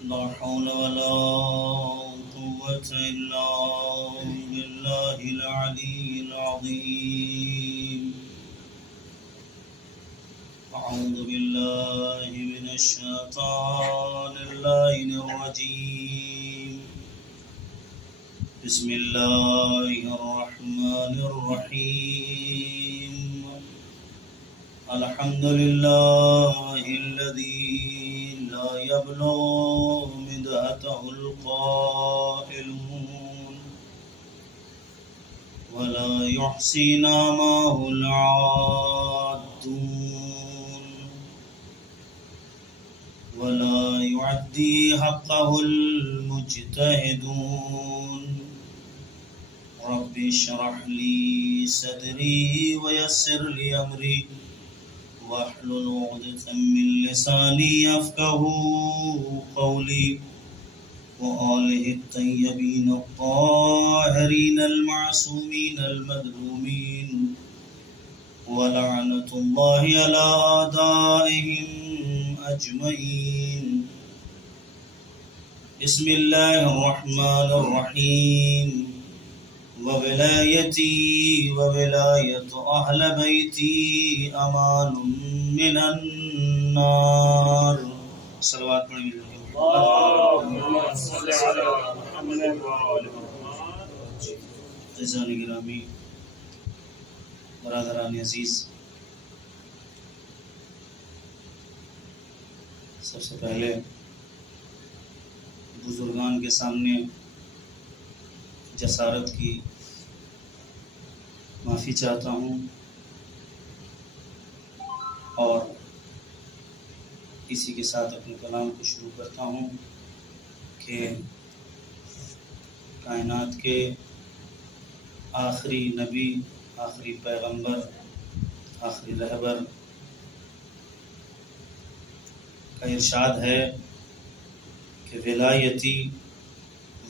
لا حول ولا قوة إلا بالله العلي العظيم. أعوذ بالله من الشيطان اللعين الرجيم. بسم الله الرحمن الرحيم. الحمد لله الذي لا يبلغ مدحته القائلون ولا يحصي نعمه العادون ولا يعدي حقه المجتهدون. رب اشرح لي صدري ويسر لي أمري واحلل عقدة من لساني يفقهوا قولي وآله الطيبين الطاهرين المعصومين المظلومين ولعنة الله على أعدائهم أجمعين. بسم الله الرحمن الرحيم. وولايتي وولاية أهل بيتي أمان من النار. صلوات پڑھیں گے. اللهم صل على محمد وآل محمد. عزیزان گرامی، برادران عزیز، سب سے پہلے بزرگان کے سامنے جسارت کی معافی چاہتا ہوں اور اسی کے ساتھ اپنے کلام کو شروع کرتا ہوں کہ کائنات کے آخری نبی، آخری پیغمبر، آخری رہبر کا ارشاد ہے کہ ولایتی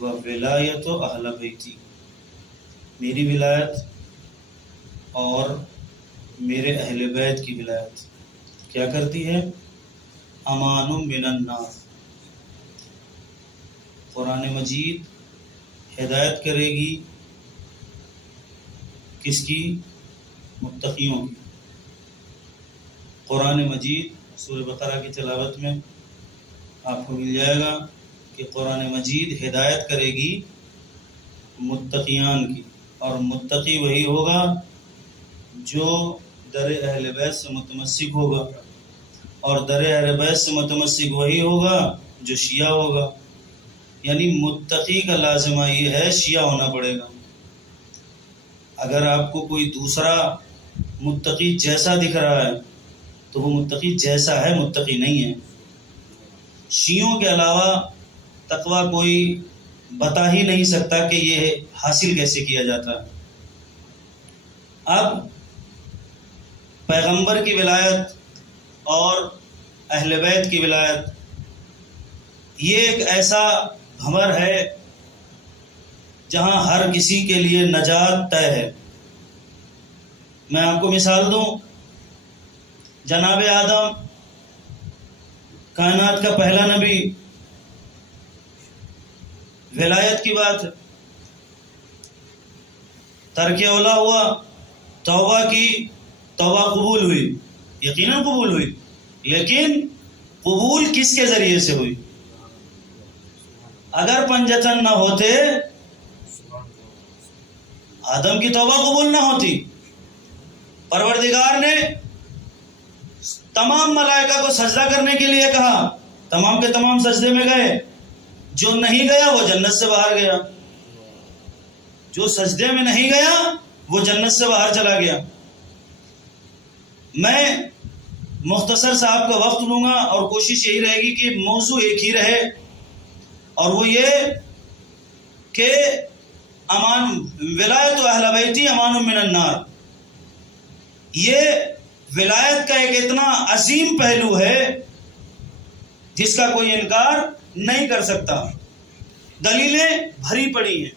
و ولایت و اہل بیتی، میری ولایت اور میرے اہل بیت کی ولایت کیا کرتی ہے؟ امان من النار. قرآن مجید ہدایت کرے گی کس کی؟ متقیوں کی. قرآن مجید سورہ بقرہ کی تلاوت میں آپ کو مل جائے گا کہ قرآن مجید ہدایت کرے گی متقیان کی، اور متقی وہی ہوگا جو در اہل بیت سے متمسک ہوگا، اور در اہل بیت سے متمسک وہی ہوگا جو شیعہ ہوگا. یعنی متقی کا لازمہ یہ ہے شیعہ ہونا پڑے گا. اگر آپ کو کوئی دوسرا متقی جیسا دکھ رہا ہے تو وہ متقی جیسا ہے، متقی نہیں ہے. شیعوں کے علاوہ تقویٰ کوئی بتا ہی نہیں سکتا کہ یہ حاصل کیسے کیا جاتا ہے. اب پیغمبر کی ولایت اور اہل بیت کی ولایت، یہ ایک ایسا بھنور ہے جہاں ہر کسی کے لیے نجات طے ہے. میں آپ کو مثال دوں، جناب آدم کائنات کا پہلا نبی، ولایت کی بات ہے. ترک اولا ہوا، توبہ کی، توبہ قبول ہوئی، یقیناً قبول ہوئی، لیکن قبول کس کے ذریعے سے ہوئی؟ اگر پنجتن نہ ہوتے آدم کی توبہ قبول نہ ہوتی. پروردگار نے تمام ملائکہ کو سجدہ کرنے کے لیے کہا، تمام کے تمام سجدے میں گئے، جو نہیں گیا وہ جنت سے باہر گیا، جو سجدے میں نہیں گیا وہ جنت سے باہر چلا گیا. میں مختصر سے آپ کا وقت لوں گا اور کوشش یہی رہے گی کہ موضوع ایک ہی رہے، اور وہ یہ کہ امان ولایت و اہل بیتی امان من النار. یہ ولایت کا ایک اتنا عظیم پہلو ہے جس کا کوئی انکار نہیں کر سکتا. دلیلیں بھری پڑی ہیں.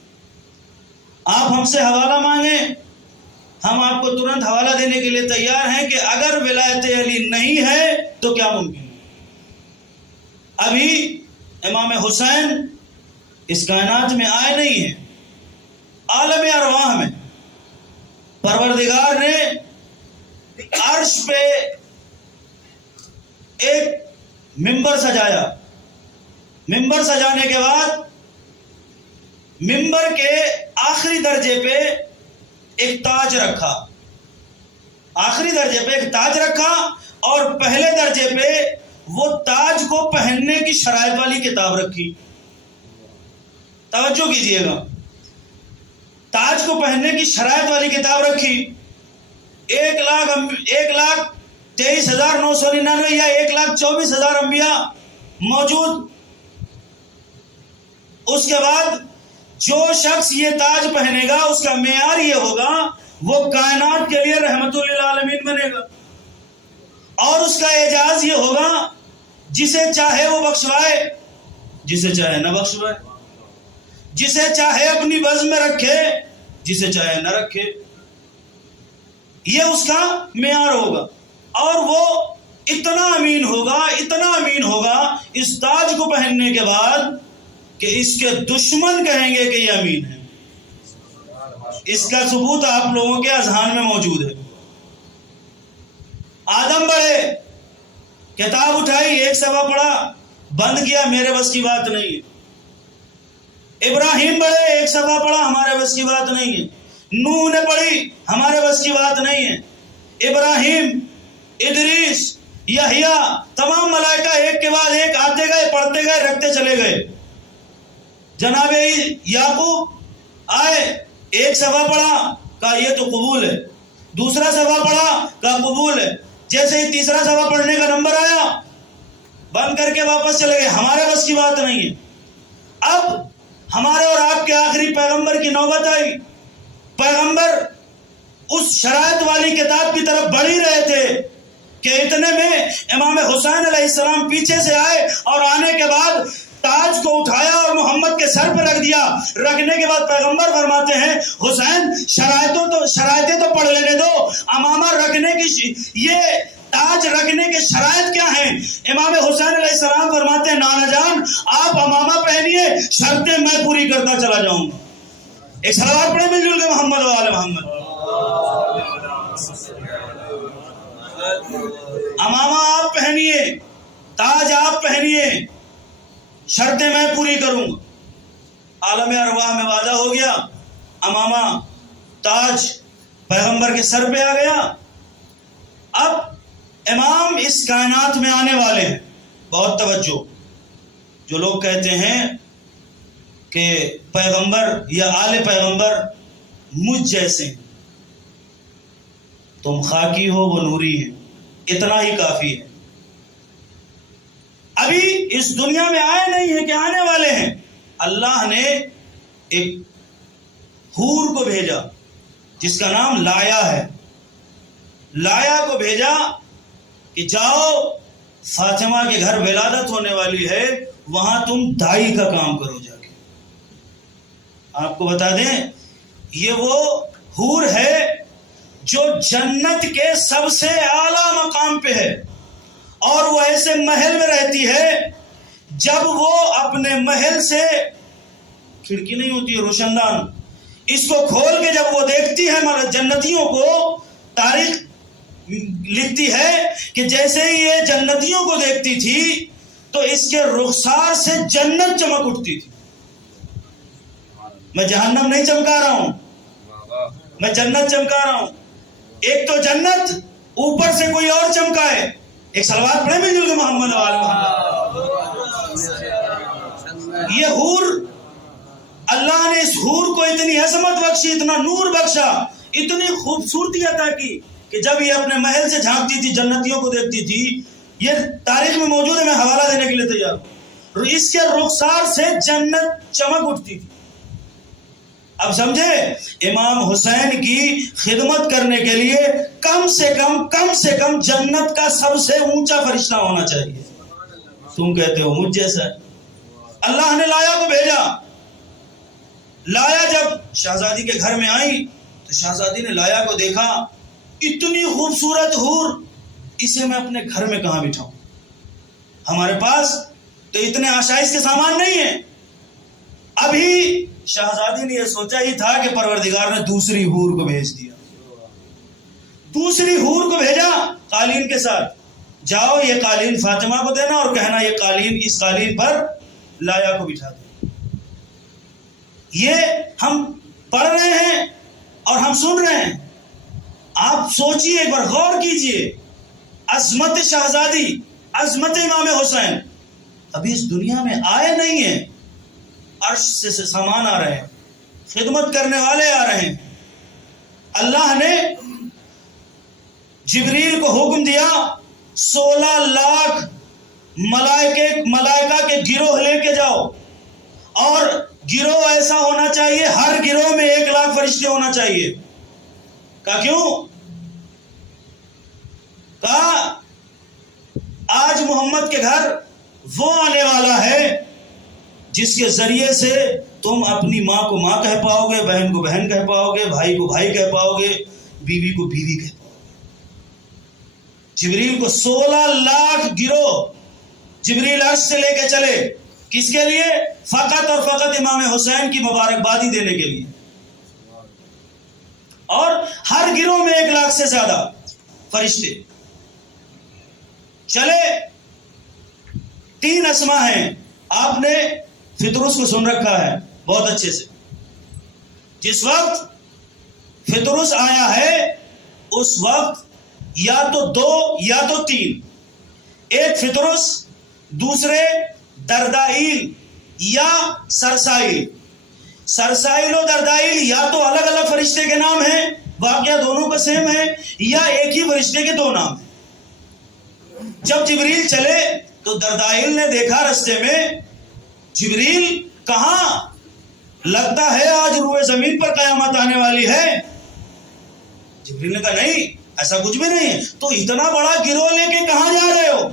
آپ ہم سے حوالہ مانگیں، ہم آپ کو ترنت حوالہ دینے کے لیے تیار ہیں کہ اگر ولایت علی نہیں ہے تو کیا ممکن ہے. ابھی امام حسین اس کائنات میں آئے نہیں ہیں، عالم ارواح میں پروردگار نے عرش پہ ایک ممبر سجایا. ممبر سجانے کے بعد ممبر کے آخری درجے پہ ایک تاج رکھا. آخری درجے پہ ایک تاج رکھا اور پہلے درجے پہ وہ تاج کو پہننے کی شرائط والی کتاب رکھی. توجہ کیجئے گا، تاج کو پہننے کی شرائط والی کتاب رکھی. 1,23,999 یا 1,24,000 انبیاء موجود. اس کے بعد جو شخص یہ تاج پہنے گا اس کا معیار یہ ہوگا وہ کائنات کے لیے رحمت للعالمین بنے گا، اور اس کا اعزاز یہ ہوگا جسے چاہے وہ بخشوائے، جسے چاہے نہ بخشوائے، جسے چاہے اپنی بزم میں رکھے، جسے چاہے نہ رکھے. یہ اس کا معیار ہوگا. اور وہ اتنا امین ہوگا اس تاج کو پہننے کے بعد کہ اس کے دشمن کہیں گے کہ یہ امین ہے. اس کا ثبوت آپ لوگوں کے اذہان میں موجود ہے. آدم بڑھے، کتاب اٹھائی، ایک صفحہ پڑھا، بند کیا، میرے بس کی بات نہیں ہے. ابراہیم بڑھے، ایک صفحہ پڑھا، ہمارے بس کی بات نہیں ہے. نوح نے پڑھی، ہمارے بس کی بات نہیں ہے. ابراہیم، ادریس، یحییٰ، تمام ملائکہ ایک کے بعد ایک آتے گئے، پڑھتے گئے، رکھتے چلے گئے. جناب یعقوب آئے، ایک صفحہ پڑھا، کہا یہ تو قبول ہے. دوسرا صفحہ پڑھا، کہا قبول ہے. جیسے ہی تیسرا صفحہ پڑھنے کا نمبر آیا، بند کر کے واپس چلے گئے، ہمارے بس کی بات نہیں ہے. اب ہمارے اور آپ کے آخری پیغمبر کی نوبت آئی. پیغمبر اس شرائط والی کتاب کی طرف بڑھ ہی رہے تھے کہ اتنے میں امام حسین علیہ السلام پیچھے سے آئے اور آنے کے بعد تاج کو اٹھایا اور محمد کے سر پہ رکھ دیا. رکھنے کے بعد پیغمبر فرماتے ہیں حسین شرائطیں تو پڑھ لینے دو، امامہ رکھنے کی یہ تاج رکھنے کے شرائط کیا ہیں؟ امام حسین علیہ السلام فرماتے ہیں نانا جان آپ امامہ پہنیے، شرطیں میں پوری کرتا چلا جاؤں گا. ایک صلوات پڑھیں مل جل کے محمد و آل محمد. امامہ آپ پہنیے، تاج آپ پہنیے، شرطیں میں پوری کروں گا. عالم ارواح میں وعدہ ہو گیا. امامہ تاج پیغمبر کے سر پہ آ گیا. اب امام اس کائنات میں آنے والے ہیں. بہت توجہ، جو لوگ کہتے ہیں کہ پیغمبر یا آل پیغمبر مجھ جیسے ہیں، تم خاکی ہو وہ نوری ہیں، اتنا ہی کافی ہے. ابھی اس دنیا میں آئے نہیں ہیں کہ آنے والے ہیں. اللہ نے ایک حور کو بھیجا جس کا نام لایا ہے. لایا کو بھیجا کہ جاؤ فاطمہ کے گھر ولادت ہونے والی ہے، وہاں تم دائی کا کام کرو. جا کے آپ کو بتا دیں یہ وہ حور ہے جو جنت کے سب سے اعلیٰ مقام پہ ہے، اور وہ ایسے محل میں رہتی ہے جب وہ اپنے محل سے، کھڑکی نہیں ہوتی ہے روشن دان، اس کو کھول کے جب وہ دیکھتی ہے جنتیوں کو، تاریخ لکھتی ہے کہ جیسے ہی یہ جنتیوں کو دیکھتی تھی تو اس کے رخسار سے جنت چمک اٹھتی تھی. میں جہنم نہیں چمکا رہا ہوں، میں جنت چمکا رہا ہوں. ایک تو جنت، اوپر سے کوئی اور چمکائے. ایک صلوات پڑھیں مل جل کے محمد وآل محمد. یہ حور، اللہ نے اس حور کو اتنی عظمت بخشی، اتنا نور بخشا، اتنی خوبصورتی عطا کی کہ جب یہ اپنے محل سے جھانکتی تھی جنتیوں کو دیکھتی تھی. یہ تاریخ میں موجود ہے، میں حوالہ دینے کے لیے تیار ہوں. اس کے رخسار سے جنت چمک اٹھتی تھی. اب سمجھے، امام حسین کی خدمت کرنے کے لیے کم سے کم جنت کا سب سے اونچا فرشتہ ہونا چاہیے. تم کہتے ہو مجھ جیسا ہے. اللہ نے لایا کو بھیجا. لایا جب شہزادی کے گھر میں آئی تو شہزادی نے لایا کو دیکھا، اتنی خوبصورت حور، اسے میں اپنے گھر میں کہاں بٹھاؤں؟ ہمارے پاس تو اتنے آشائش کے سامان نہیں ہیں. ابھی شہزادی نے یہ سوچا ہی تھا کہ پروردگار نے دوسری حور کو بھیج دیا. دوسری حور کو بھیجا قالین کے ساتھ. جاؤ یہ قالین فاطمہ کو دینا اور کہنا یہ قالین اس قالین پر لایا کو بٹھا دو. یہ ہم پڑھ رہے ہیں اور ہم سن رہے ہیں. آپ سوچئے ایک بار، غور کیجئے. عظمت شہزادی، عظمت امام حسین ابھی اس دنیا میں آئے نہیں ہیں. عرش سے سامان آ رہے ہیں، خدمت کرنے والے آ رہے ہیں. اللہ نے جبریل کو حکم دیا 16 لاکھ ملائکہ کے گروہ لے کے جاؤ، اور گروہ ایسا ہونا چاہیے ہر گروہ میں 1 لاکھ فرشتے ہونا چاہیے. کہا کیوں؟ کہا آج محمد کے گھر وہ آنے والا ہے جس کے ذریعے سے تم اپنی ماں کو ماں کہہ پاؤ گے، بہن کو بہن کہہ پاؤ گے، بھائی کو بھائی کہہ پاؤ گے، بیوی کو بیوی کہہ پاؤ گے. جبریل کو 16 لاکھ گروہ جبریل عرش سے لے کے چلے. کس کے لیے؟ فقط اور فقط امام حسین کی مبارکبادی دینے کے لیے. اور ہر گروہ میں 1 لاکھ سے زیادہ فرشتے چلے. 3 اسما ہیں. آپ نے فطرس کو سن رکھا ہے بہت اچھے سے. جس وقت فطرس آیا ہے اس وقت یا تو 2 یا تو 3. ایک فطرس، دوسرے دردائیل یا سرسائیل. سرسائیل و دردائیل یا تو الگ الگ فرشتے کے نام ہیں، واقعہ دونوں کا سیم ہے، یا ایک ہی فرشتے کے 2 نام ہیں. جب جبریل چلے تو دردائیل نے دیکھا رستے میں جبریل کہاں، لگتا ہے آج روئے زمین پر قیامت آنے والی ہے. جبریل نے کہا نہیں، ایسا کچھ بھی نہیں ہے. تو اتنا بڑا گروہ لے کے کہاں جا رہے ہو؟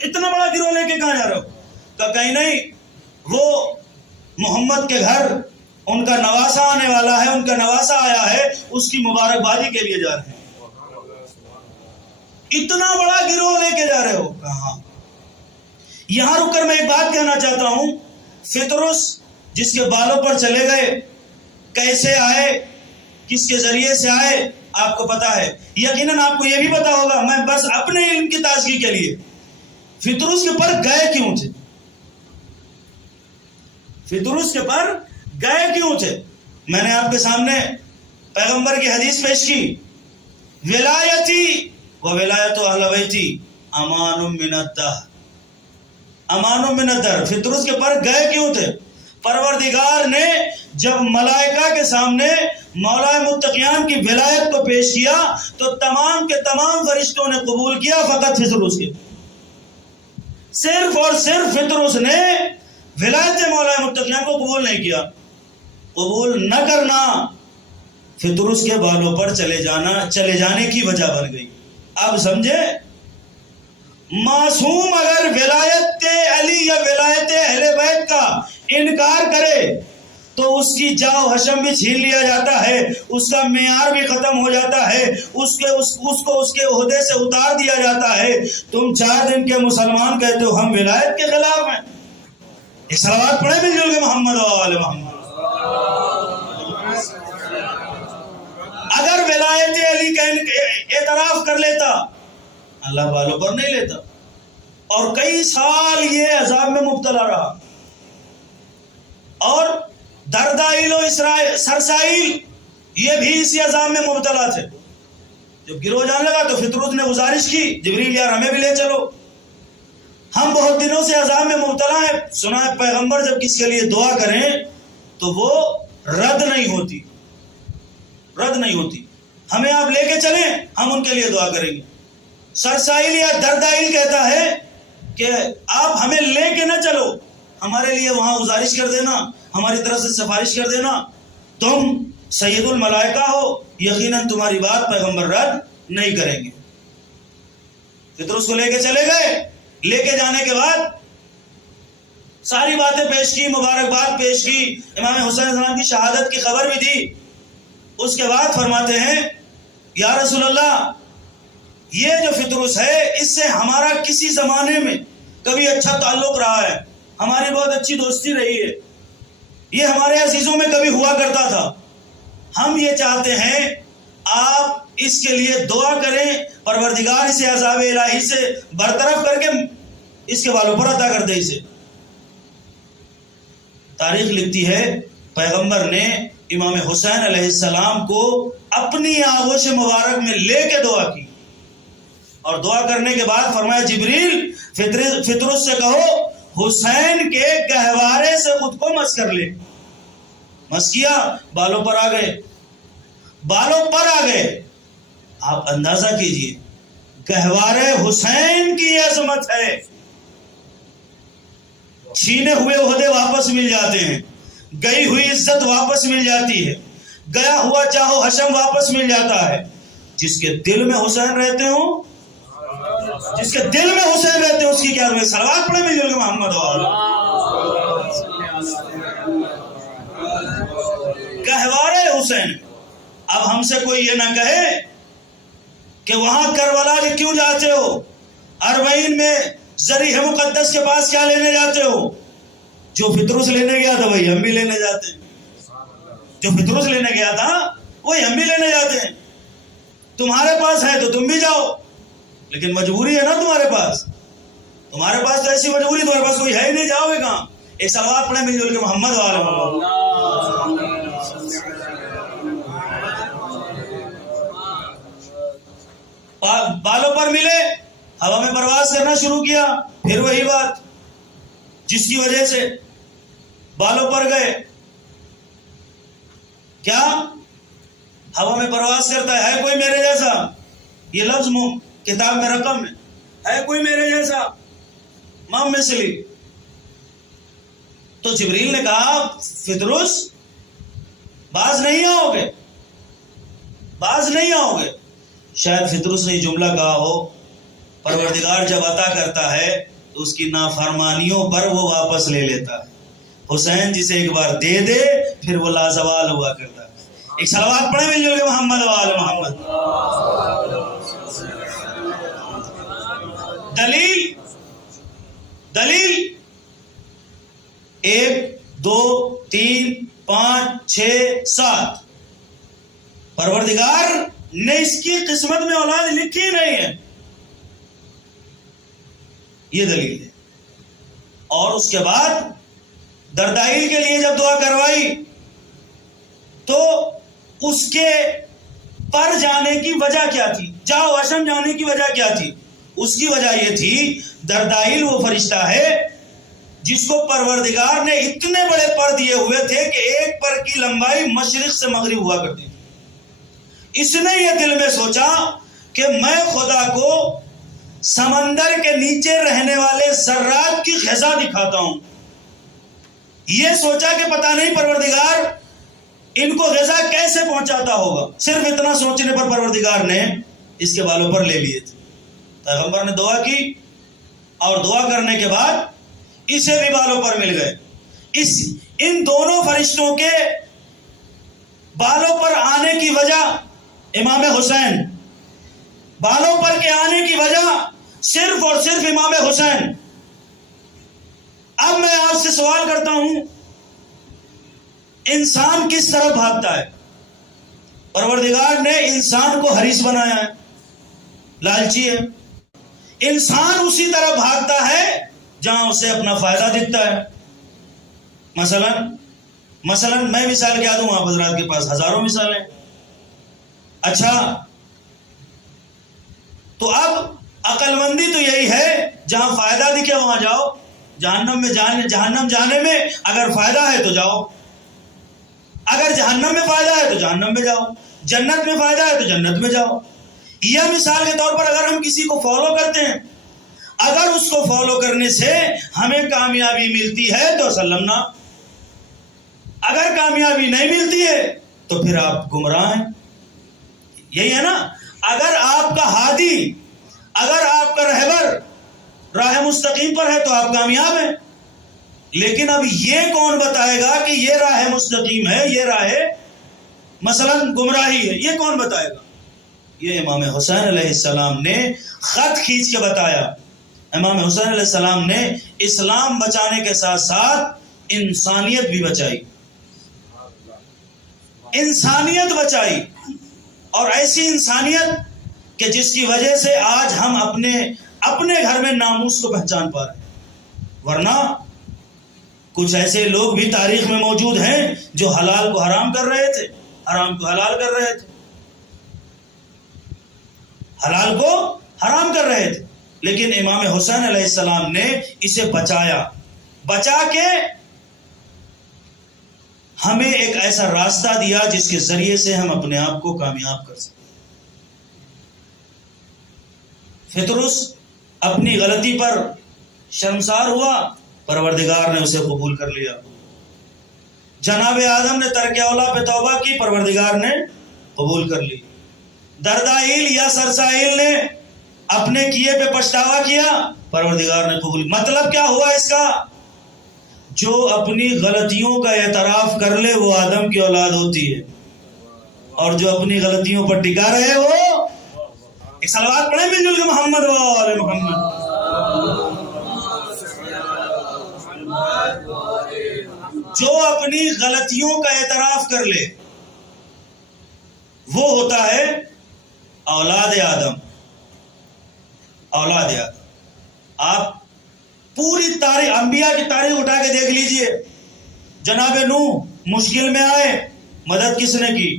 اتنا بڑا گروہ لے کے کہاں جا رہے ہو؟ کہا کہیں نہیں، وہ محمد کے گھر ان کا نواسا آنے والا ہے، ان کا نواسا آیا ہے، اس کی مبارکبادی کے لیے جا رہے ہیں. اتنا بڑا گروہ لے کے جا رہے ہو؟ کہاں. یہاں رک کر میں ایک بات کہنا چاہتا ہوں. فطرس جس کے بالوں پر چلے گئے، کیسے آئے، کس کے ذریعے سے آئے، آپ کو پتا ہے. یقیناً آپ کو یہ بھی پتا ہوگا. میں بس اپنے علم کی تازگی کے لیے، فطرس کے پر گئے کیوں تھے؟ فطرس کے پر گئے کیوں تھے؟ میں نے آپ کے سامنے پیغمبر کی حدیث پیش کی. ولایتی و ولایت اہل بیتی امان من الدہر، امان من الدہر. فطرس کے پر گئے کیوں تھے؟ پروردگار نے جب ملائکہ کے سامنے مولا متقیان کی ولایت کو پیش کیا تو تمام کے تمام فرشتوں نے قبول کیا، فقط فطرس کے. صرف اور صرف فطرس نے ولایت مولا متقیان کو قبول نہیں کیا. قبول نہ کرنا فطرس کے بالوں پر چلے جانے کی وجہ بن گئی. اب سمجھے، معصوم اگر ولایت علی یا ولایت اہل بیت کا انکار کرے تو اس کی جاؤ حشم بھی چھین لیا جاتا ہے، اس کا معیار بھی ختم ہو جاتا ہے، اس کو اس کے عہدے سے اتار دیا جاتا ہے. تم 4 دن کے مسلمان کہتے ہو ہم ولایت کے خلاف ہیں. ایک صلوات پڑھے مل جل کے محمد و آل محمد. اگر ولایت علی کا اعتراف کر لیتا، اللہ بالوں پر نہیں لیتا، اور کئی سال یہ عذاب میں مبتلا رہا. اور دردائیل و سرسائیل یہ بھی اسی عذاب میں مبتلا تھے. جب گروہ جان لگا تو فطرت نے گزارش کی جبریل یار ہمیں بھی لے چلو، ہم بہت دنوں سے عذاب میں مبتلا ہیں. سنا ہے پیغمبر جب کس کے لیے دعا کریں تو وہ رد نہیں ہوتی. ہمیں آپ لے کے چلیں، ہم ان کے لیے دعا کریں گے. سرسائیل یا دردائیل کہتا ہے کہ آپ ہمیں لے کے نہ چلو، ہمارے لیے وہاں گزارش کر دینا، ہماری طرف سے سفارش کر دینا، تم سید الملائکہ ہو، یقیناً تمہاری بات پیغمبر رد نہیں کریں گے. فطرس کو لے کے چلے گئے. لے کے جانے کے بعد ساری باتیں پیش کی، مبارکباد پیش کی، امام حسین علیہ السلام کی شہادت کی خبر بھی دی. اس کے بعد فرماتے ہیں یا رسول اللہ، یہ جو فطرس ہے اس سے ہمارا کسی زمانے میں کبھی اچھا تعلق رہا ہے، ہماری بہت اچھی دوستی رہی ہے، یہ ہمارے عزیزوں میں کبھی ہوا کرتا تھا. ہم یہ چاہتے ہیں آپ اس کے لیے دعا کریں، پروردگار اسے عذاب الہی سے برطرف کر کے اس کے بالوں پر عطا کر دے اسے. تاریخ لکھتی ہے پیغمبر نے امام حسین علیہ السلام کو اپنی آغوش مبارک میں لے کے دعا کی، اور دعا کرنے کے بعد فرمایا جبریل فطرت سے کہو حسین کے گہوارے سے خود کو مس کر لے. مس کیا، بالوں پر آ گئے، بالوں پر آ گئے. آپ اندازہ کیجئے گہوارے حسین کی عظمت ہے. چھینے ہوئے عہدے واپس مل جاتے ہیں، گئی ہوئی عزت واپس مل جاتی ہے، گیا ہوا چاہو حشم واپس مل جاتا ہے. جس کے دل میں حسین رہتے ہوں، جس کے دل میں حسین رہتے ہیں اس کی کیا میں صلوات پڑھے مل جائے محمد گہوارے حسین. اب ہم سے کوئی یہ نہ کہے کہ وہاں کربلا کے کیوں جاتے ہو، اربعین میں ذریح مقدس کے پاس کیا لینے جاتے ہو؟ جو فطرس لینے گیا تھا وہی ہم بھی لینے جاتے ہیں، جو فطرس لینے گیا تھا وہی ہم بھی لینے جاتے ہیں. تمہارے پاس ہے تو تم بھی جاؤ، لیکن مجبوری ہے نا تمہارے پاس تو ایسی مجبوری تمہارے پاس کوئی ہے ہی نہیں، جاؤ گے کہاں؟ ایک صلوات پڑھے مل جل کے محمد والے. بالوں پر ملے، ہوا میں پرواز کرنا شروع کیا. پھر وہی بات جس کی وجہ سے بالوں پر گئے، کیا ہوا میں پرواز کرتا ہے کوئی میرے جیسا؟ یہ لفظ کتاب میں رقم ہے کوئی میرے جیسا؟ ماں مثلی. تو جبریل نے کہا فطرس باز نہیں آؤ گے، باز نہیں آؤ گے. شاید فطرس نے جملہ کہا ہو پروردگار جب عطا کرتا ہے تو اس کی نافرمانیوں پر وہ واپس لے لیتا ہے. حسین جسے ایک بار دے دے پھر وہ لازوال ہوا کرتا ہے. ایک صلوات پڑھیں مل جل کے محمد وآل محمد. دلیل 1 2 3 5 6 7 پروردگار نے اس کی قسمت میں اولاد لکھی نہیں ہے، یہ دلیل ہے. اور اس کے بعد دردائل کے لیے جب دعا کروائی تو اس کے پر جانے کی وجہ کیا تھی، جاؤ حشم جانے کی وجہ کیا تھی؟ اس کی وجہ یہ تھی دردائل وہ فرشتہ ہے جس کو پروردگار نے اتنے بڑے پر دیے ہوئے تھے کہ ایک پر کی لمبائی مشرق سے مغرب ہوا کرتی تھی. اس نے یہ دل میں سوچا کہ میں خدا کو سمندر کے نیچے رہنے والے ذرات کی غذا دکھاتا ہوں. یہ سوچا کہ پتہ نہیں پروردگار ان کو غذا کیسے پہنچاتا ہوگا. صرف اتنا سوچنے پر پروردگار نے اس کے بالوں پر لے لیے تھے. پیغمبر نے دعا کی اور دعا کرنے کے بعد اسے بھی بالوں پر مل گئے. ان دونوں فرشتوں کے بالوں پر آنے کی وجہ امام حسین، بالوں پر کے آنے کی وجہ صرف اور صرف امام حسین. اب میں آپ سے سوال کرتا ہوں، انسان کس طرف بھاگتا ہے؟ پروردگار نے انسان کو حریص بنایا ہے، لالچی ہے. انسان اسی طرف بھاگتا ہے جہاں اسے اپنا فائدہ دکھتا ہے. مثلا میں مثال کیا دوں، آپ حضرات کے پاس ہزاروں مثالیں. اچھا تو اب عقل مندی تو یہی ہے جہاں فائدہ دکھے وہاں جاؤ. جہنم جانے میں اگر فائدہ ہے تو جاؤ، اگر جہنم میں فائدہ ہے تو جہنم میں جاؤ، جنت میں فائدہ ہے تو جنت میں جاؤ. یہ مثال کے طور پر اگر ہم کسی کو فالو کرتے ہیں، اگر اس کو فالو کرنے سے ہمیں کامیابی ملتی ہے تو سلمنا، اگر کامیابی نہیں ملتی ہے تو پھر آپ گمراہ ہیں. یہی ہے نا. اگر آپ کا ہادی، اگر آپ کا رہبر راہ مستقیم پر ہے تو آپ کامیاب ہیں. لیکن اب یہ کون بتائے گا کہ یہ راہ مستقیم ہے، یہ راہ مثلا گمراہی ہے؟ یہ کون بتائے گا؟ یہ امام حسین علیہ السلام نے خط کھینچ کے بتایا. امام حسین علیہ السلام نے اسلام بچانے کے ساتھ ساتھ انسانیت بھی بچائی، انسانیت بچائی، اور ایسی انسانیت کہ جس کی وجہ سے آج ہم اپنے گھر میں ناموس کو پہچان پا رہے ہیں۔ ورنہ کچھ ایسے لوگ بھی تاریخ میں موجود ہیں جو حلال کو حرام کر رہے تھے، حرام کو حلال کر رہے تھے، حلال کو حرام کر رہے تھے، لیکن امام حسین علیہ السلام نے اسے بچا کے ہمیں ایک ایسا راستہ دیا جس کے ذریعے سے ہم اپنے آپ کو کامیاب کر سکیں۔ فطرس اپنی غلطی پر شرمسار ہوا، پروردگار نے اسے قبول کر لیا۔ جناب آدم نے ترک اولا پہ توبہ کی، پروردگار نے قبول کر لی۔ دردائیل یا سرسائیل نے اپنے کیے پہ پچھتاوا کیا، پروردگار نے قبول۔ مطلب کیا ہوا اس کا؟ جو اپنی غلطیوں کا اعتراف کر لے وہ آدم کی اولاد ہوتی ہے، اور جو اپنی غلطیوں پر ٹکا رہے وہ ایک صلوات پڑھیں مل جل کے محمد وآل محمد۔ جو اپنی غلطیوں کا اعتراف کر لے وہ ہوتا ہے اولاد آدم، اولاد آدم۔ آپ پوری تاریخ، انبیاء کی تاریخ اٹھا کے دیکھ لیجئے۔ جناب نوح مشکل میں آئے، مدد کس نے کی؟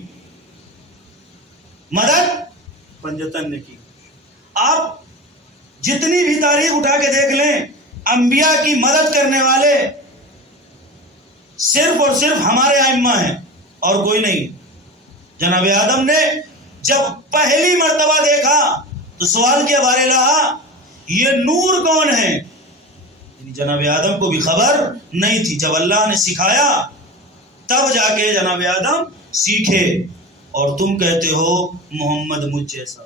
مدد پنجتن نے کی۔ آپ جتنی بھی تاریخ اٹھا کے دیکھ لیں، انبیاء کی مدد کرنے والے صرف اور صرف ہمارے ائمہ ہیں اور کوئی نہیں۔ جناب آدم نے جب پہلی مرتبہ دیکھا تو سوال کیا، بارے الہ یہ نور کون ہے؟ یعنی جناب آدم کو بھی خبر نہیں تھی۔ جب اللہ نے سکھایا تب جا کے جناب آدم سیکھے، اور تم کہتے ہو محمد مجھ جیسا۔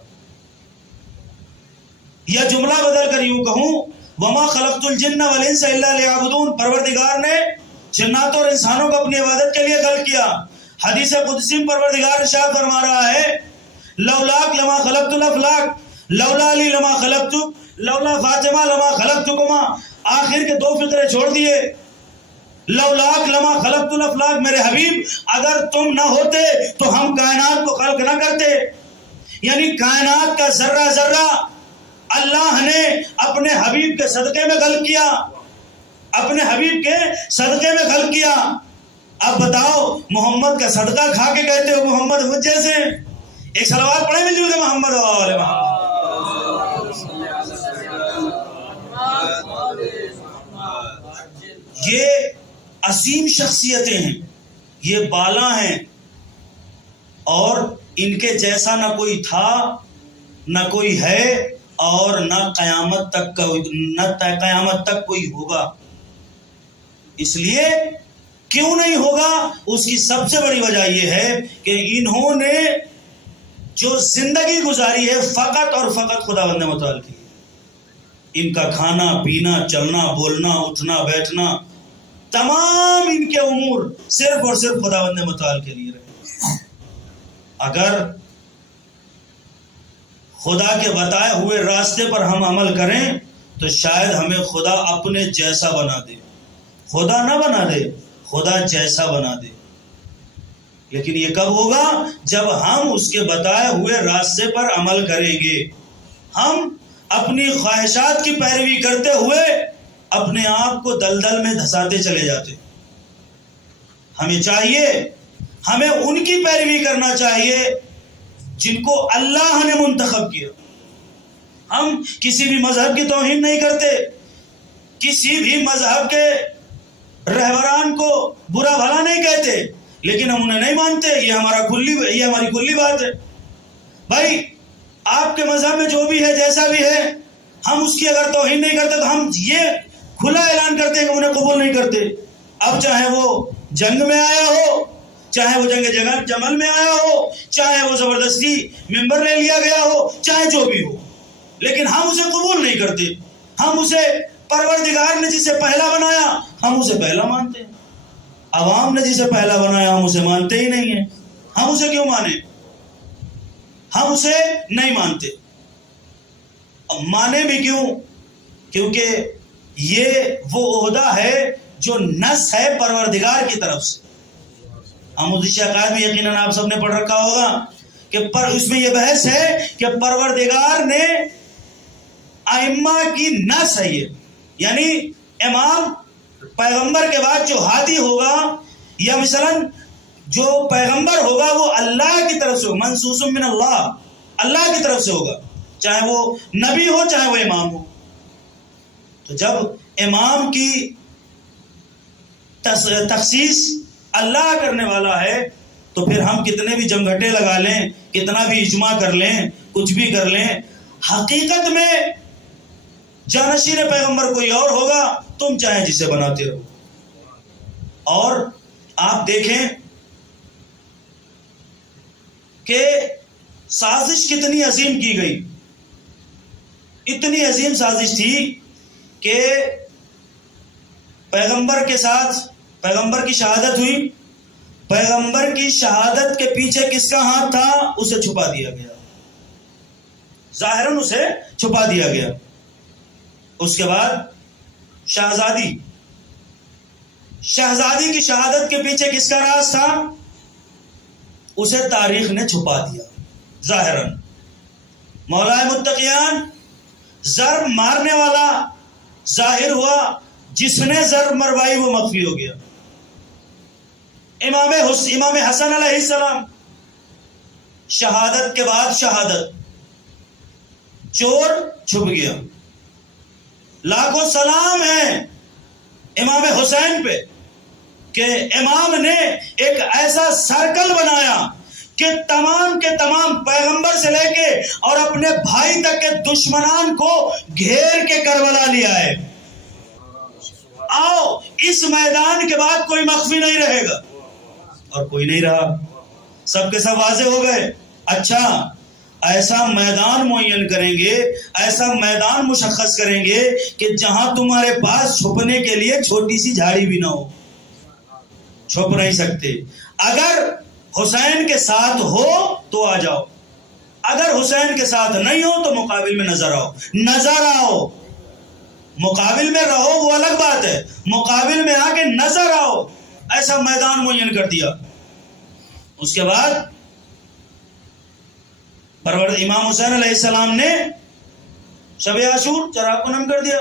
یا جملہ بدل کر یوں کہوں، وما خلقت الجن والانس الا لیعبدون، پروردگار نے جنات اور انسانوں کو اپنی عبادت کے لیے خلق کیا۔ حدیث قدسی میں پروردگار ارشاد فرما رہا ہے، لولاک لما خلقت الافلاک، لولا علی لما خلقت، لولا فاطمہ لما خلقتکما۔ آخر کے دو فقرے چھوڑ دیے، لولاک لما خلقت الافلاک، میرے حبیب اگر تم نہ ہوتے تو ہم کائنات کو خلق نہ کرتے۔ یعنی کائنات کا ذرہ ذرہ اللہ نے اپنے حبیب کے صدقے میں خلق کیا، اپنے حبیب کے صدقے میں خلق کیا۔ اب بتاؤ محمد کا صدقہ کھا کے کہتے ہو محمد مجھ جیسے؟ ایک صلوات پڑھیں مل جل کے محمد وآل محمد۔ یہ عظیم شخصیتیں ہیں، یہ بالا ہیں، اور ان کے جیسا نہ کوئی تھا، نہ کوئی ہے، اور نہ قیامت تک کوئی ہوگا۔ اس لیے کیوں نہیں ہوگا؟ اس کی سب سے بڑی وجہ یہ ہے کہ انہوں نے جو زندگی گزاری ہے فقط اور فقط خداوند متعال کی۔ ان کا کھانا پینا، چلنا بولنا، اٹھنا بیٹھنا، تمام ان کے امور صرف اور صرف خداوند متعال کے لیے رہے۔ اگر خدا کے بتائے ہوئے راستے پر ہم عمل کریں تو شاید ہمیں خدا اپنے جیسا بنا دے، خدا نہ بنا دے، خدا جیسا بنا دے۔ لیکن یہ کب ہوگا؟ جب ہم اس کے بتائے ہوئے راستے پر عمل کریں گے۔ ہم اپنی خواہشات کی پیروی کرتے ہوئے اپنے آپ کو دلدل میں دھساتے چلے جاتے۔ ہمیں چاہیے، ہمیں ان کی پیروی کرنا چاہیے جن کو اللہ نے منتخب کیا۔ ہم کسی بھی مذہب کی توہین نہیں کرتے، کسی بھی مذہب کے رہبران کو برا بھلا نہیں کہتے، لیکن ہم انہیں نہیں مانتے، یہ ہماری کلی بات ہے۔ بھائی آپ کے مذہب میں جو بھی ہے، جیسا بھی ہے، ہم اس کی اگر توہین نہیں کرتے تو ہم یہ کھلا اعلان کرتے ہیں کہ انہیں قبول نہیں کرتے۔ اب چاہے وہ جنگ میں آیا ہو، چاہے وہ جنگ جمل میں آیا ہو، چاہے وہ زبردستی ممبر لے لیا گیا ہو، چاہے جو بھی ہو، لیکن ہم اسے قبول نہیں کرتے۔ ہم اسے پروردگار نے جسے پہلا بنایا ہم اسے پہلا مانتے ہیں، عوام نے جسے پہلا بنایا ہم اسے مانتے ہی نہیں ہیں۔ ہم اسے کیوں مانیں؟ ہم اسے نہیں مانتے۔ اب مانے بھی کیوں؟ کیونکہ یہ وہ عہدہ ہے جو نص ہے پروردگار کی طرف سے. آموزشی عقائد میں یقیناً آپ سب نے پڑھ رکھا ہوگا کہ اس میں یہ بحث ہے کہ پروردگار نے ائمہ کی نص ہے یہ، یعنی امام پیغمبر کے بعد جو ہادی ہوگا یا مثلاً جو پیغمبر ہوگا وہ اللہ کی طرف سے ہوگا، منصوص من اللہ، اللہ کی طرف سے ہوگا، چاہے وہ نبی ہو چاہے وہ امام ہو. تو جب امام کی تخصیص اللہ کرنے والا ہے تو پھر ہم کتنے بھی جمگھٹے لگا لیں، کتنا بھی اجماع کر لیں، کچھ بھی کر لیں، حقیقت میں جانشین پیغمبر کوئی اور ہوگا، تم چاہے جسے بناتے رہو. اور آپ دیکھیں کہ سازش کتنی عظیم کی گئی، اتنی عظیم سازش تھی کہ پیغمبر کے ساتھ پیغمبر کی شہادت ہوئی، پیغمبر کی شہادت کے پیچھے کس کا ہاتھ تھا اسے چھپا دیا گیا، ظاہراً اسے چھپا دیا گیا. اس کے بعد شہزادی کی شہادت کے پیچھے کس کا راز تھا، اسے تاریخ نے چھپا دیا ظاہراً. مولا متقیان زر مارنے والا ظاہر ہوا، جس نے زر مروائی وہ مخفی ہو گیا. امام حسن علیہ السلام شہادت کے بعد شہادت، چور چھپ گیا. لاکھوں سلام ہیں امام حسین پہ کہ امام نے ایک ایسا سرکل بنایا کہ تمام کے تمام پیغمبر سے لے کے اور اپنے بھائی تک کے دشمنان کو گھیر کے کربلا لیا ہے. آؤ اس میدان کے بعد کوئی مخفی نہیں رہے گا، اور کوئی نہیں رہا، سب کے سب واضح ہو گئے. اچھا ایسا میدان معین کریں گے، ایسا میدان مشخص کریں گے کہ جہاں تمہارے پاس چھپنے کے لیے چھوٹی سی جھاڑی بھی نہ ہو، چھپ نہیں سکتے. اگر حسین کے ساتھ ہو تو آ جاؤ، اگر حسین کے ساتھ نہیں ہو تو مقابل میں نظر آؤ. مقابل میں رہو وہ الگ بات ہے، مقابل میں آ کے نظر آؤ. ایسا میدان معین کر دیا. اس کے بعد امام حسین علیہ السلام نے شب عاشور چراغ کو نم کر دیا.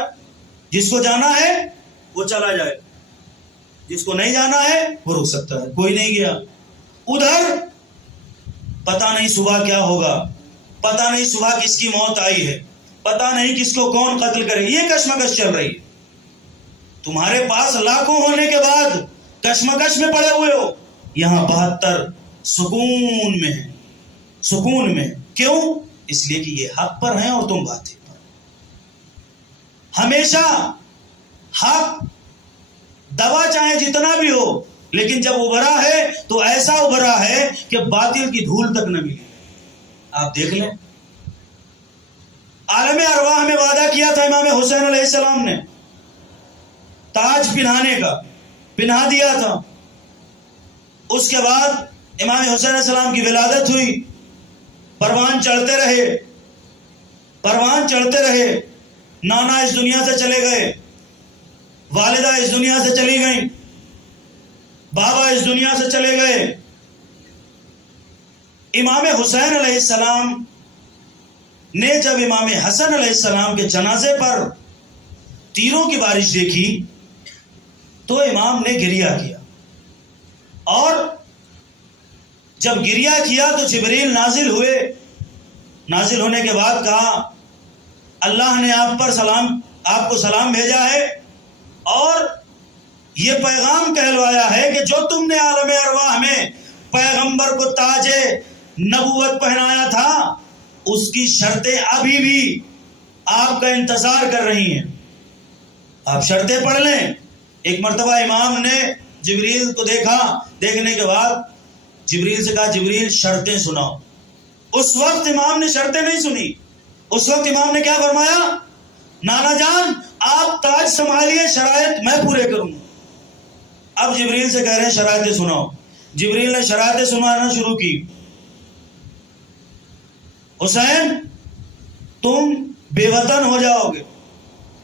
جس کو جانا ہے وہ چلا جائے، جس کو نہیں جانا ہے وہ رک سکتا ہے. کوئی نہیں گیا. ادھر پتہ نہیں صبح کیا ہوگا، پتہ نہیں صبح کس کی موت آئی ہے، پتہ نہیں کس کو کون قتل کرے. یہ کشمکش چل رہی. تمہارے پاس لاکھوں ہونے کے بعد کشمکش میں پڑے ہوئے ہو. یہاں 72 سکون میں ہے، سکون میں. کیوں؟ اس لیے کہ یہ حق پر ہیں اور تم باطل پر. ہمیشہ حق دبا چاہے جتنا بھی ہو، لیکن جب ابھرا ہے تو ایسا ابھرا ہے کہ باطل کی دھول تک نہ ملی. آپ دیکھ لیں، عالم ارواح میں وعدہ کیا تھا امام حسین علیہ السلام نے تاج پہنانے کا، پہنا دیا تھا. اس کے بعد امام حسین علیہ السلام کی ولادت ہوئی. پروان چڑھتے رہے. نانا اس دنیا سے چلے گئے، والدہ اس دنیا سے چلی گئیں، بابا اس دنیا سے چلے گئے. امام حسین علیہ السلام نے جب امام حسن علیہ السلام کے جنازے پر تیروں کی بارش دیکھی تو امام نے گریہ کیا. اور جب گریہ کیا تو جبریل نازل ہوئے. نازل ہونے کے بعد کہا اللہ نے آپ کو سلام بھیجا ہے اور یہ پیغام کہلوایا ہے کہ جو تم نے عالم ارواح میں پیغمبر کو تاج نبوت پہنایا تھا اس کی شرطیں ابھی بھی آپ کا انتظار کر رہی ہیں. آپ شرطیں پڑھ لیں. ایک مرتبہ امام نے جبریل کو دیکھا، دیکھنے کے بعد جبریل سے کہا جبریل شرطیں سناؤ. اس وقت امام نے شرطیں نہیں سنی. اس وقت امام نے کیا فرمایا؟ نانا جان آپ تاج سنبھالیے، شرائط میں پورے کروں. اب جبریل سے کہہ رہے ہیں شرائطیں سناؤ. جبریل نے شرائطیں سنانا شروع کی. حسین تم بے وطن ہو جاؤ گے،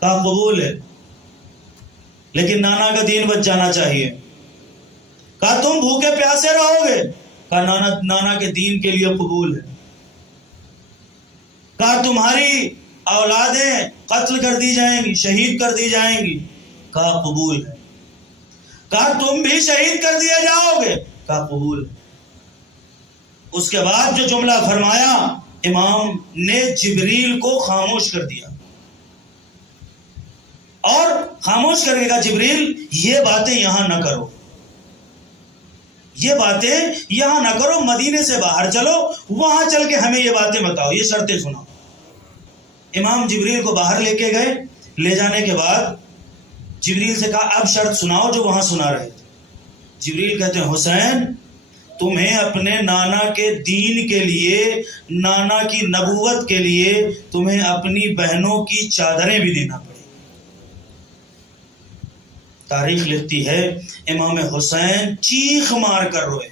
کہا قبول ہے، لیکن نانا کا دین بچ جانا چاہیے۔ کہا تم بھوکے پیاسے رہو گے؟ کہا نانا کے دین کے لیے قبول ہے۔ کہا تمہاری اولادیں قتل کر دی جائیں گی، شہید کر دی جائیں گی؟ کہا قبول ہے۔ کہا تم بھی شہید کر دیے جاؤ گے؟ کہا قبول ہے۔ اس کے بعد جو جملہ فرمایا، امام نے جبریل کو خاموش کر دیا اور خاموش کر کے کہا جبریل یہ باتیں یہاں نہ کرو، یہ باتیں یہاں نہ کرو، مدینے سے باہر چلو، وہاں چل کے ہمیں یہ باتیں بتاؤ، یہ شرطیں سناؤ۔ امام جبریل کو باہر لے کے گئے، لے جانے کے بعد جبریل سے کہا اب شرط سناؤ جو وہاں سنا رہے تھے۔ جبریل کہتے ہیں حسین تمہیں اپنے نانا کے دین کے لیے، نانا کی نبوت کے لیے تمہیں اپنی بہنوں کی چادریں بھی دینا پڑے۔ تاریخ لکھتی ہے امام حسین چیخ مار کر روئے۔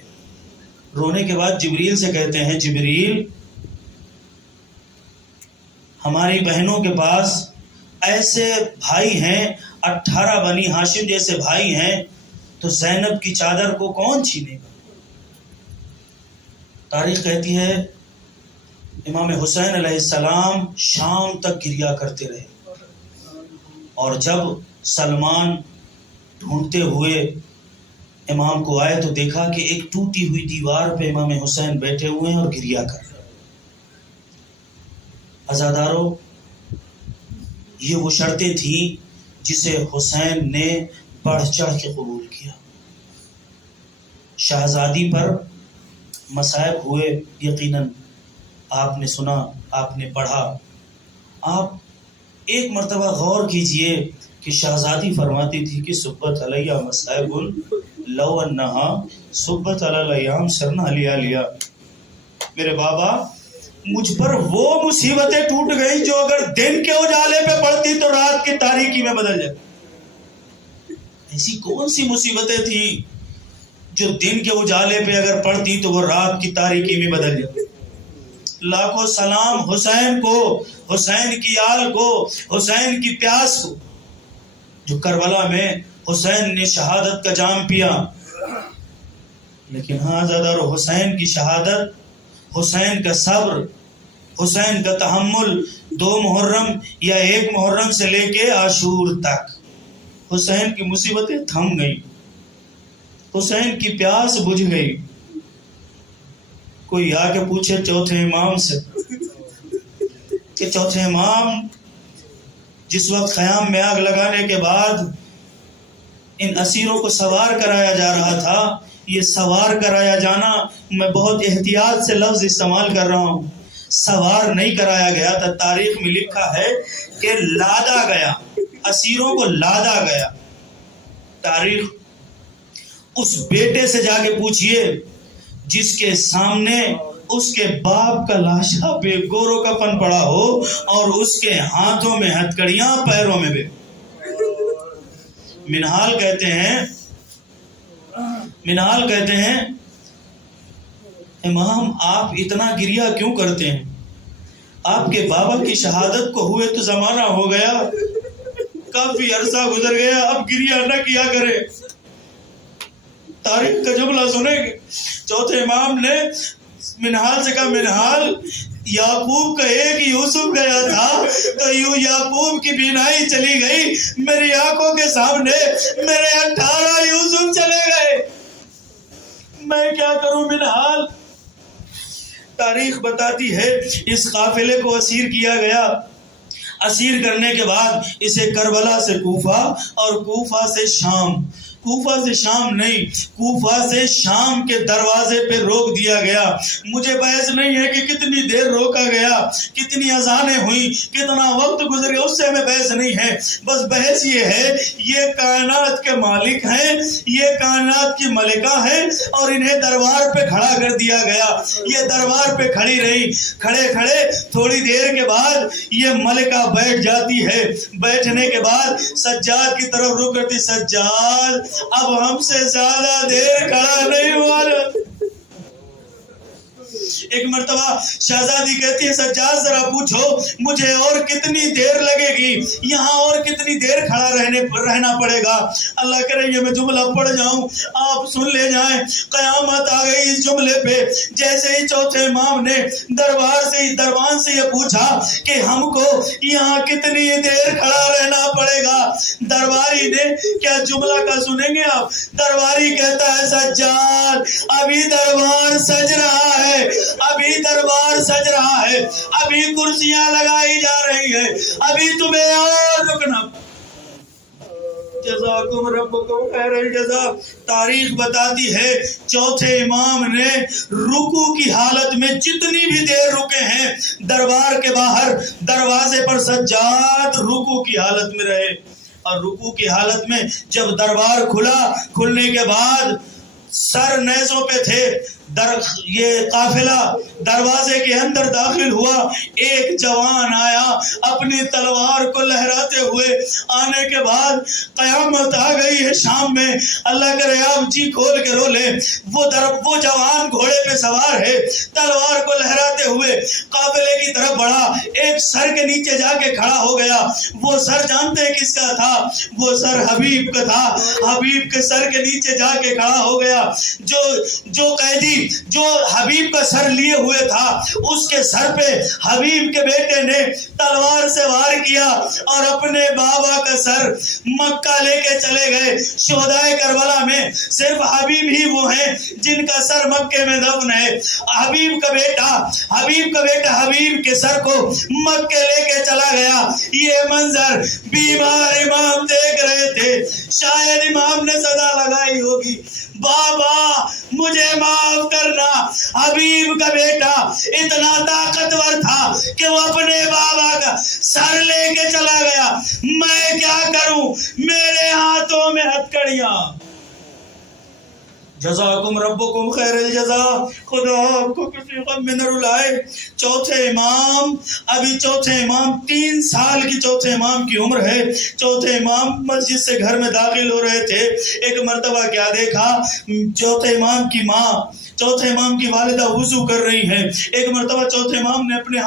رونے کے بعد جبریل سے کہتے ہیں جبریل ہماری بہنوں کے پاس ایسے بھائی ہیں، 18 بنی ہاشم جیسے بھائی ہیں، تو زینب کی چادر کو کون چھینے گا؟ تاریخ کہتی ہے امام حسین علیہ السلام شام تک گریا کرتے رہے، اور جب سلمان ڈھونڈتے ہوئے امام کو آئے تو دیکھا کہ ایک ٹوٹی ہوئی دیوار پہ امام حسین بیٹھے ہوئے ہیں اور گریا کر رہے۔ عزادارو، یہ وہ شرطیں تھیں جسے حسین نے بڑھ چڑھ کے قبول کیا۔ شہزادی پر مصائب ہوئے، یقیناً آپ نے سنا، آپ نے پڑھا۔ آپ ایک مرتبہ غور کیجئے کہ شہزادی فرماتی تھی کہ صبت علیہ مصائب لو انہا صبت علی الیام سرنا لیا لیا۔ میرے بابا مجھ پر وہ مصیبتیں ٹوٹ گئی جو اگر دن کے اجالے پہ پڑتی تو رات کی تاریکی میں بدل جاتی۔ ایسی کون سی مصیبتیں تھیں جو دن کے اجالے پہ اگر پڑتی تو وہ رات کی تاریکی میں بدل جاتی۔ لاکھوں سلام حسین کو، حسین کی آل کو، حسین کی پیاس کو، جو کربلا میں حسین نے شہادت کا جام پیا۔ لیکن ہاں زیادہ حسین کی شہادت، حسین کا صبر، حسین کا تحمل 2 محرم یا 1 محرم سے لے کے عاشور تک حسین کی مصیبتیں تھم گئی، حسین کی پیاس بجھ گئی۔ کوئی آ کے پوچھے چوتھے امام سے کہ چوتھے امام جس وقت خیام میں آگ لگانے کے بعد ان اسیروں کو سوار کرایا جا رہا تھا، یہ سوار کرایا جانا، میں بہت احتیاط سے لفظ استعمال کر رہا ہوں، سوار نہیں کرایا گیا تھا، تاریخ میں لکھا ہے کہ لادا گیا، اسیروں کو لادا گیا۔ تاریخ اس بیٹے سے جا کے پوچھئے جس کے سامنے اس کے باپ کا لاشا پہ گورو کفن پڑا ہو اور اس کے ہاتھوں میں ہتکڑیاں، پیروں میں بھی۔ منہال کہتے ہیں امام آپ اتنا گریہ کیوں کرتے ہیں؟ آپ کے بابا کی شہادت کو ہوئے تو زمانہ ہو گیا، کافی عرصہ گزر گیا، اب گریہ نہ کیا کرے۔ تاریخ کا جملہ سنیں گے، چوتھے امام نے منہال سے کہا منہال یعقوب کا ایک یوسف گیا تھا تو یعقوب کی بینائی چلی گئی، میری آنکھوں کے سامنے میرے 18 یوسف چلے گئے، میں کیا کروں منہال؟ تاریخ بتاتی ہے اس قافلے کو اسیر کیا گیا۔ اسیر کرنے کے بعد اسے کربلا سے کوفہ اور کوفہ سے شام، کوفہ سے شام نہیں، کوفہ سے شام کے دروازے پہ روک دیا گیا۔ مجھے بحث نہیں ہے کہ کتنی دیر روکا گیا، کتنی اذانیں ہوئیں، کتنا وقت گزر گیا، اس سے ہمیں بحث نہیں ہے، بس بحث یہ ہے یہ کائنات کے مالک ہیں، یہ کائنات کی ملکہ ہیں اور انہیں دربار پہ کھڑا کر دیا گیا۔ یہ دربار پہ کھڑی رہی، کھڑے کھڑے تھوڑی دیر کے بعد یہ ملکہ بیٹھ جاتی ہے، بیٹھنے کے بعد سجاد کی طرف رخ کرتی، سجاد اب ہم سے زیادہ دیر کھڑا نہیں ہوا۔ ایک مرتبہ شہزادی کہتی ہے سجاد ذرا پوچھو مجھے اور کتنی دیر لگے گی، یہاں اور کتنی دیر کھڑا رہنا پڑے گا؟ اللہ کرے یہ میں جملہ پڑھ جاؤں آپ سن لے جائیں۔ قیامت آ گئی اس جملے پہ، جیسے ہی چوتھے امام نے دربان سے یہ پوچھا کہ ہم کو یہاں کتنی دیر کھڑا رہنا پڑے گا، درباری نے کیا جملہ کا سنیں گے آپ؟ درباری کہتا ہے سجاد ابھی دربار سج رہا ہے، ابھی دربار سج رہا ہے، ابھی کرسیاں لگائی جا رہی ہیں، ابھی تمہیں اور رکنا۔ جزاکم ربکم خیر الجزا۔ تاریخ بتاتی ہے چوتھے امام نے رکوع کی حالت میں جتنی بھی دیر رکے ہیں دربار کے باہر دروازے پر سجاد رکوع کی حالت میں رہے، اور رکوع کی حالت میں جب دربار کھلنے کے بعد سر نیزوں پہ تھے، یہ قافلہ دروازے کے اندر داخل ہوا، ایک جوان آیا اپنی تلوار کو لہراتے ہوئے، آنے کے بعد قیامت آ گئی ہے شام میں، اللہ کرے آپ جی کھول کے رو لیں، وہ جوان گھوڑے پہ سوار ہے، تلوار کو لہراتے ہوئے قافلے کی طرف بڑھا، ایک سر کے نیچے جا کے کھڑا ہو گیا۔ وہ سر جانتے ہیں کس کا تھا؟ وہ سر حبیب کا تھا۔ حبیب کے سر کے نیچے جا کے کھڑا ہو گیا۔ جو قیدی جو حبیب کا سر لیے ہوئے تھا، اس کے سر پہ حبیب کے بیٹے نے تلوار سے وار کیا اور اپنے بابا کا سر مکہ لے کے چلے گئے۔ شہدائے کربلا میں صرف حبیب ہی وہ ہیں جن کا سر مکے میں دفن ہے۔ حبیب کا بیٹا حبیب کے سر کو مکے لے کے چلا گیا۔ یہ منظر بیمار امام دیکھ رہے تھے۔ شاید امام نے صدا لگائی ہوگی بابا مجھے معاف کرنا۔ حبیب کا بیٹا اتنا طاقتور تھا کہ وہ اپنے بابا کا سر لے کے چلا گیا، میں کیا کروں، میرے ہاتھوں میں ہتھکڑیاں۔ جزاکم ربکم خیر الجزا۔ خدا آپ کو کسی غم میں نہ رلائے۔ چوتھے امام 3 سال کی چوتھے امام کی عمر ہے۔ چوتھے امام مسجد سے گھر میں داخل ہو رہے تھے، ایک مرتبہ کیا دیکھا، چوتھے امام کی والدہ وضو کر رہی ہے۔ ایک مرتبہ چوتھے امام نے اپنے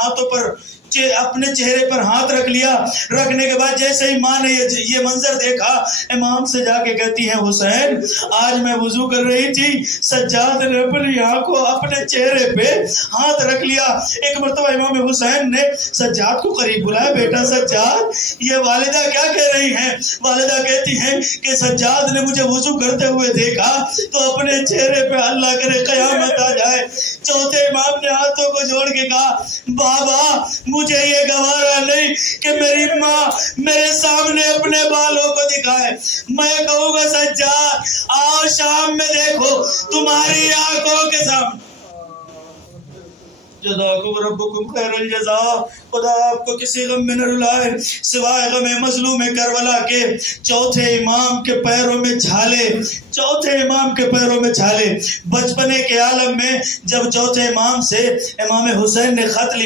چہرے پر ہاتھ رکھ لیا، رکھنے کے بعد جیسے ہی ماں نے یہ منظر دیکھا، امام سے جا کے کہتی ہیں حسین آج میں وضو کر رہی تھی، سجاد نے اپنی آنکھوں اپنے چہرے پہ ہاتھ رکھ لیا۔ ایک مرتبہ امام حسین نے سجاد کو قریب بلایا، بیٹا سجاد یہ والدہ کیا کہہ رہی ہیں؟ والدہ کہتی ہیں کہ سجاد نے مجھے وضو کرتے ہوئے دیکھا تو اپنے چہرے پہ اللہ کرے قیامت آ جائے۔ چوتھے امام نے ہاتھوں کو جوڑ کے کہا بابا مجھے یہ گوارا نہیں کہ میری ماں میرے سامنے اپنے بالوں کو دکھائے۔ میں کہوں گا سجاد آؤ شام میں دیکھو تمہاری آنکھوں کے سامنے۔ جزاکم ربکم خیر الجزا۔ خدا آپ کو کسی غم میں نہ رلائے سوائے غم مظلوم کربلا کے۔ چوتھے امام کے پیروں میں چھالے۔ بچپنے کے عالم میں جب چوتھے امام سے امام حسین نے خط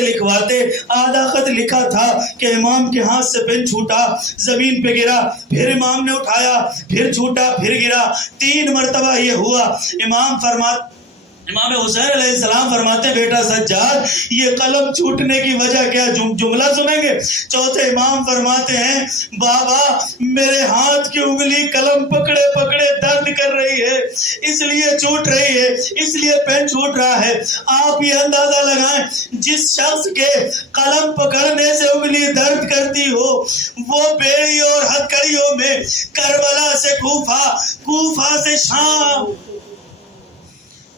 لکھواتے آدھا خط لکھا تھا کہ امام کے ہاتھ سے پین چھوٹا، زمین پہ گرا، پھر امام نے اٹھایا، پھر چھوٹا، پھر گرا، 3 مرتبہ یہ ہوا۔ امام حسین علیہ السلام فرماتے بیٹا سجاد یہ قلم چھوٹنے کی وجہ کیا؟ جملہ سنیں گے۔ چوتھے امام فرماتے ہیں بابا میرے ہاتھ کی انگلی قلم پکڑے درد کر رہی ہے، اس لیے چھوٹ رہی ہے، اس لیے پین چھوٹ رہا ہے۔ آپ یہ اندازہ لگائیں جس شخص کے قلم پکڑنے سے انگلی درد کرتی ہو وہ بیڑی اور ہتھکڑیوں میں کربلا سے کوفہ سے شام۔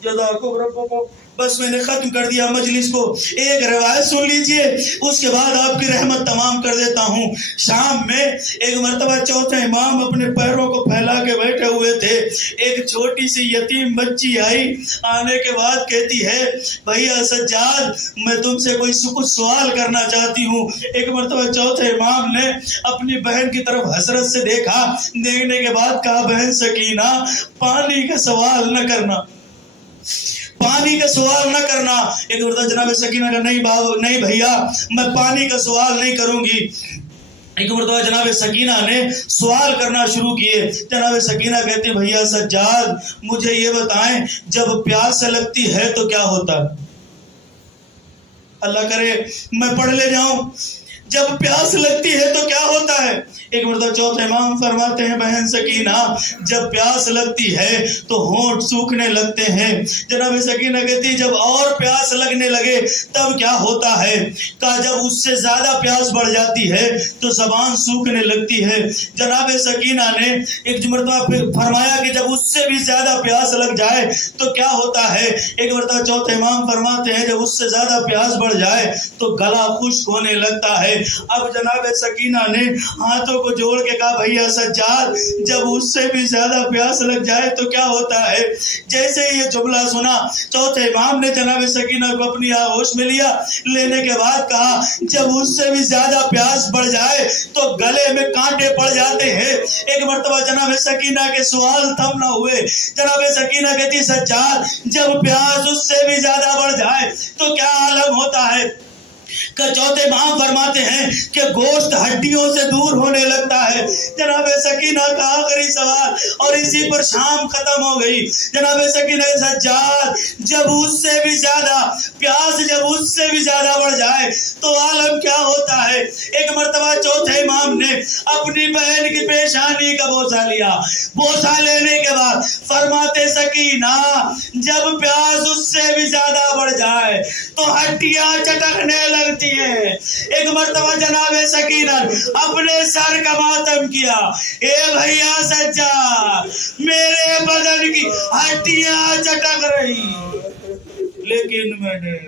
جزاکم ربکم۔ بس میں نے ختم کر دیا مجلس کو۔ ایک روایت سن لیجئے اس کے بعد آپ کی رحمت تمام کر دیتا ہوں۔ شام میں ایک مرتبہ چوتھے امام اپنے پیروں کو پھیلا کے بیٹھے ہوئے تھے، ایک چھوٹی سی یتیم بچی آئی، آنے کے بعد کہتی ہے بھیا سجاد میں تم سے کوئی کچھ سوال کرنا چاہتی ہوں۔ ایک مرتبہ چوتھے امام نے اپنی بہن کی طرف حسرت سے دیکھا، دیکھنے کے بعد کہا بہن سکینہ پانی کا سوال نہ کرنا، پانی کا سوال نہ کرنا۔ ایک مرتبہ جناب سکینہ کا نہیں بھیا میں پانی کا سوال نہیں کروں گی۔ ایک مرتبہ جناب سکینہ نے سوال کرنا شروع کیے. جناب سکینہ کہتے بھیا سجاد مجھے یہ بتائیں جب پیاس لگتی ہے تو کیا ہوتا ہے؟ اللہ کرے میں پڑھ لے جاؤں. جب پیاس لگتی ہے تو کیا ہوتا ہے؟ ایک مرتبہ چوتھے امام فرماتے ہیں بہن سکینہ جب پیاس لگتی ہے تو ہونٹ سوکھنے لگتے ہیں. جناب سکینہ کہتی جب اور پیاس لگنے لگے تب کیا ہوتا ہے؟ کہا جب اس سے زیادہ پیاس بڑھ جاتی ہے تو زبان سوکھنے لگتی ہے. جناب سکینہ نے ایک مرتبہ فرمایا کہ جب اس سے بھی زیادہ پیاس لگ جائے تو کیا ہوتا ہے؟ ایک مرتبہ چوتھے امام فرماتے ہیں جب اس سے زیادہ پیاس بڑھ جائے تو گلا خشک ہونے لگتا ہے. اب جناب سکینہ نے ہاتھوں کو جوڑ کے کہا بھیا سجاد جب اس سے بھی زیادہ پیاس لگ جائے تو کیا ہوتا ہے؟ جیسے یہ جملہ سنا چوتھے امام نے جناب سکینہ کو اپنی آغوش میں لیا. لینے کے بعد کہا جب اس سے بھی زیادہ پیاس بڑھ جائے تو گلے میں کانٹے پڑ جاتے ہیں. ایک مرتبہ جناب سکینہ کے سوال تھم نہ ہوئے. جناب سکینہ کہتی سجاد جب پیاس اس سے بھی زیادہ بڑھ جائے تو کیا عالم ہوتا ہے؟ کہ چوتھے امام فرماتے ہیں کہ گوشت ہڈیوں سے دور ہونے لگتا ہے. جناب سکینہ کا آخری سوال اور اسی پر شام ختم ہو گئی. جناب سکینہ سجاد جب اس سے بھی زیادہ پیاس جب اس سے بھی زیادہ بڑھ جائے تو عالم کیا ہوتا ہے؟ ایک مرتبہ چوتھے امام نے اپنی بہن کی پیشانی کا بوسہ لیا. بوسہ لینے کے بعد فرماتے سکینہ جب پیاس اس سے بھی زیادہ بڑھ جائے تو ہڈیاں چٹکنے لگتی ہے. ایک مرتبہ جناب سکینہ اپنے سر کا ماتم کیا. اے بھیا سجاد میرے بدن کی ہڈیاں چٹک رہی لیکن میں نے